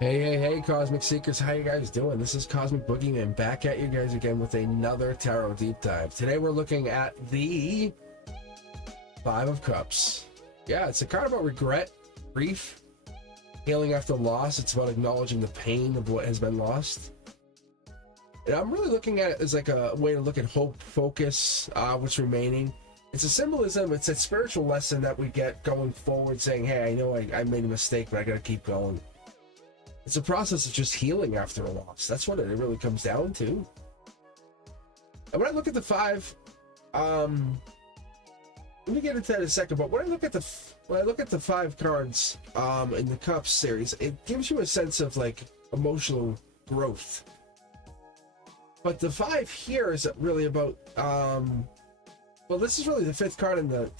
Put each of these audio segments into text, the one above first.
Hey, Cosmic Seekers, how you guys doing? This is Cosmic Boogeyman back at you guys again with another Tarot Deep Dive. Today we're looking at the Five of Cups. Yeah, it's a card about regret, grief, healing after loss. It's about acknowledging the pain of what has been lost. And I'm really looking at it as like a way to look at hope, focus, what's remaining. It's a symbolism, it's a spiritual lesson that we get going forward saying, hey, I know I made a mistake, but I gotta keep going. It's a process of just healing after a loss. That's what it really comes down to. And when I look at the five, let me get into that in a second. But when I look at the five cards in the Cups series, it gives you a sense of like emotional growth. But the five here is really about well, this is really the fifth card in the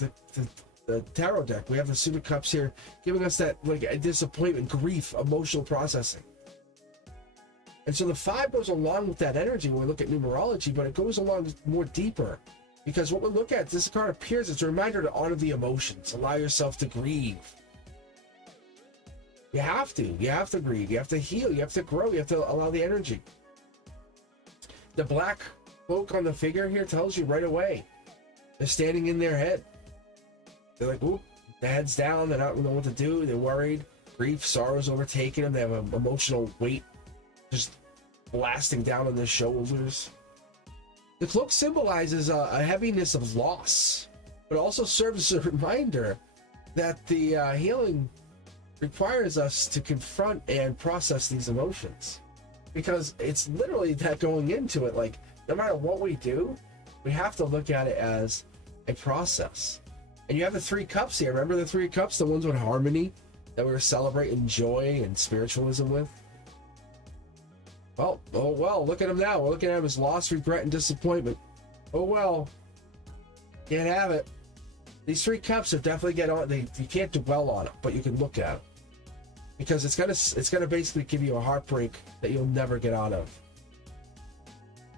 tarot deck. We have the Suit of Cups here, giving us that like a disappointment, grief, emotional processing. And so the five goes along with that energy when we look at numerology, but it goes along more deeper, because what we look at, this card appears, it's a reminder to honor the emotions, allow yourself to grieve. You have to grieve, you have to heal, you have to grow, you have to allow the energy. The black cloak on the figure here tells you right away, they're standing in their head. They're like, ooh, the head's down, they're not know what to do, they're worried, grief, sorrow's overtaking them, they have an emotional weight just blasting down on their shoulders. The cloak symbolizes a heaviness of loss, but also serves as a reminder that the healing requires us to confront and process these emotions. Because it's literally that going into it, like, no matter what we do, we have to look at it as a process. And you have the three cups here. Remember the three cups, the ones with harmony that we were celebrating joy and spiritualism with? Well, oh well, look at him now. We're looking at him as loss, regret, and disappointment. Oh well, can't have it. These three cups are definitely get on. You can't dwell on it, but you can look at it, because it's gonna basically give you a heartbreak that you'll never get out of.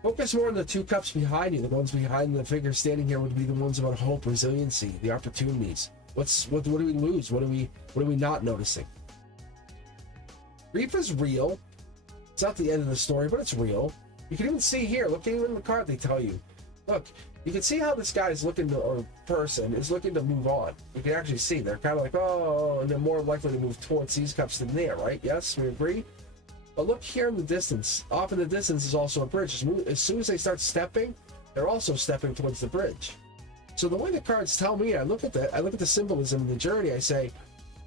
Focus more on the two cups behind you. The ones behind the figure standing here would be the ones about hope, resiliency, the opportunities. What do we lose? What are we not noticing? Grief is real. It's not the end of the story, but it's real. You can even see here, look even in the card, they tell you. Look, you can see how this guy is looking to, or person is looking to move on. You can actually see they're kind of like, oh, and they're more likely to move towards these cups than there, right? Yes, we agree? But look here in the distance. Off in the distance is also a bridge. As soon as they start stepping, they're also stepping towards the bridge. So the way the cards tell me, I look at the symbolism of the journey, I say,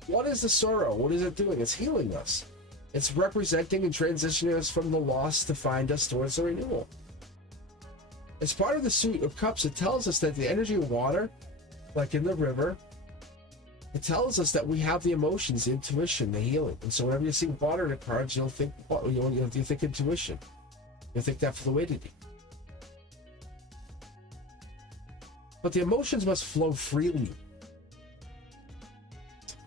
what is the sorrow? What is it doing? It's healing us. It's representing and transitioning us from the loss to find us towards the renewal. As part of the Suit of Cups, it tells us that the energy of water, like in the river, it tells us that we have the emotions, the intuition, the healing. And so whenever you see water in the cards, you'll think intuition. You'll think that fluidity. But the emotions must flow freely.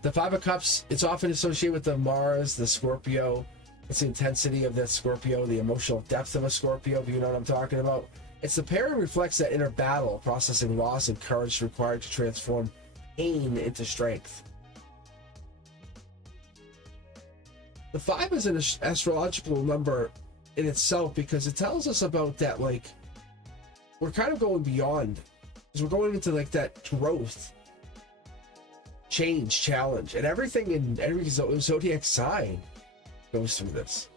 The Five of Cups, it's often associated with the Mars, the Scorpio. It's the intensity of that Scorpio, the emotional depth of a Scorpio, if you know what I'm talking about. It's the pairing reflects that inner battle, processing loss and courage required to transform pain into strength. The five is an astrological number in itself, because it tells us about that, like, we're kind of going beyond, because we're going into like that growth, change, challenge, and everything in every zodiac sign goes through this.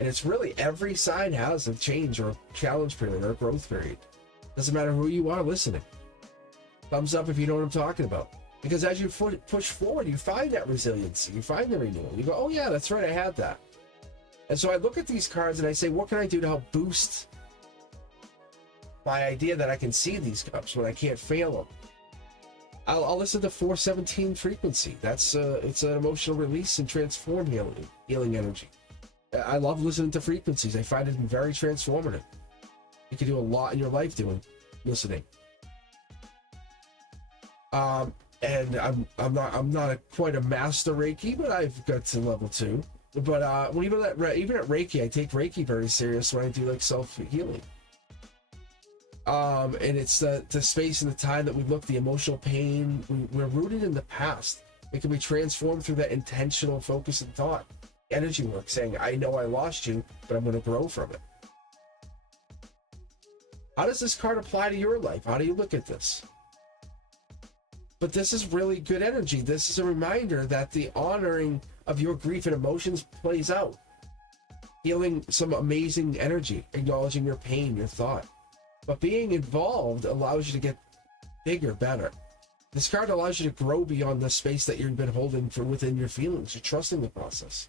And it's really every sign has a change or a challenge period or a growth period. Doesn't matter who you are listening. Thumbs up if you know what I'm talking about. Because as you push forward, you find that resiliency, you find the renewal. You go, oh yeah, that's right, I had that. And so I look at these cards and I say, what can I do to help boost my idea that I can see these cups when I can't fail them? I'll listen to 417 frequency. That's it's an emotional release and transform healing energy. I love listening to frequencies. I find it very transformative. You can do a lot in your life listening. And I'm not quite a master Reiki, but I've got to level 2. But even at Reiki, I take Reiki very serious when I do like self-healing. And it's the space and the time that we look, the emotional pain, we're rooted in the past. It can be transformed through that intentional focus and thought. energy work, saying, I know I lost you, but I'm going to grow from it. How does this card apply to your life? How do you look at this? But this is really good energy. This is a reminder that the honoring of your grief and emotions plays out. Healing some amazing energy, acknowledging your pain, your thought. But being involved allows you to get bigger, better. This card allows you to grow beyond the space that you've been holding for within your feelings. You're trusting the process.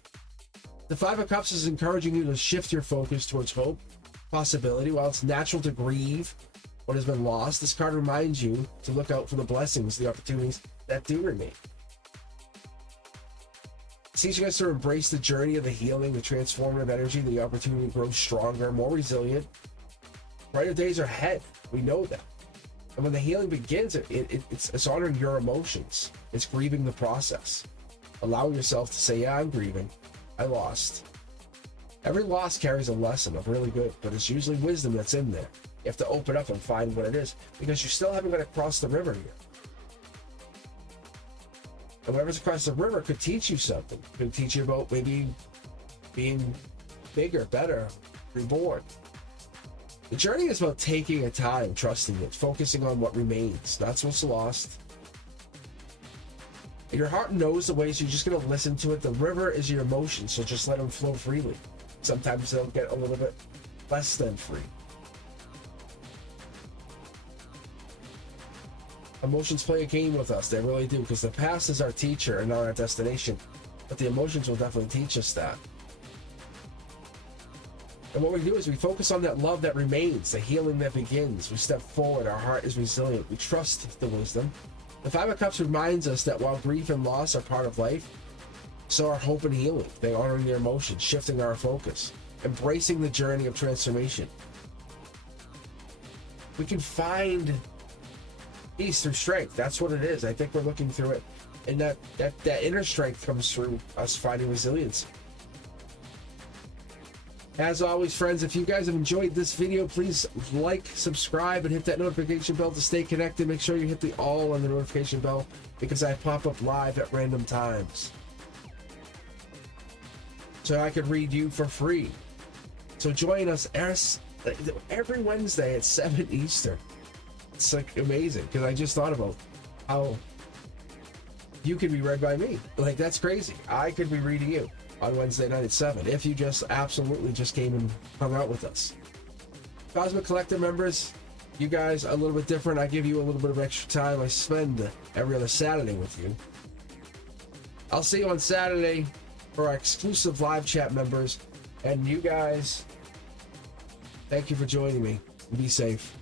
The Five of Cups is encouraging you to shift your focus towards hope, possibility. While it's natural to grieve what has been lost, this card reminds you to look out for the blessings, the opportunities that do remain. It teaches us to embrace the journey of the healing, the transformative energy, the opportunity to grow stronger, more resilient. Brighter days are ahead. We know that. And when the healing begins, it's honoring your emotions. It's grieving the process. Allowing yourself to say, yeah, I'm grieving. I lost. Every loss carries a lesson of really good, but it's usually wisdom that's in there. You have to open up and find what it is, because you still haven't got to cross the river here. And whatever's across the river could teach you something. Could teach you about maybe being bigger, better, reborn. The journey is about taking a time, trusting it, focusing on what remains. That's what's lost. And your heart knows the way, so you're just going to listen to it. The river is your emotions, so just let them flow freely. Sometimes they'll get a little bit less than free. Emotions play a game with us. They really do, because the past is our teacher and not our destination. But the emotions will definitely teach us that. And what we do is we focus on that love that remains, the healing that begins. We step forward. Our heart is resilient. We trust the wisdom. The Five of Cups reminds us that while grief and loss are part of life, so are hope and healing. They honor their emotions, shifting our focus, embracing the journey of transformation. We can find peace through strength. That's what it is. I think we're looking through it. And that inner strength comes through us finding resilience. As always, friends, if you guys have enjoyed this video, please like, subscribe, and hit that notification bell to stay connected. Make sure you hit the all on the notification bell, because I pop up live at random times, so I could read you for free. So join us every Wednesday at 7 Eastern. It's like amazing, because I just thought about how you could be read by me. Like, that's crazy. I could be reading you on Wednesday night at 7 if you just absolutely just came and hung out with us. Cosmic Collector members, you guys are a little bit different. I give you a little bit of extra time. I spend every other Saturday with you. I'll see you on Saturday for our exclusive live chat members. And you guys, thank you for joining me. Be safe.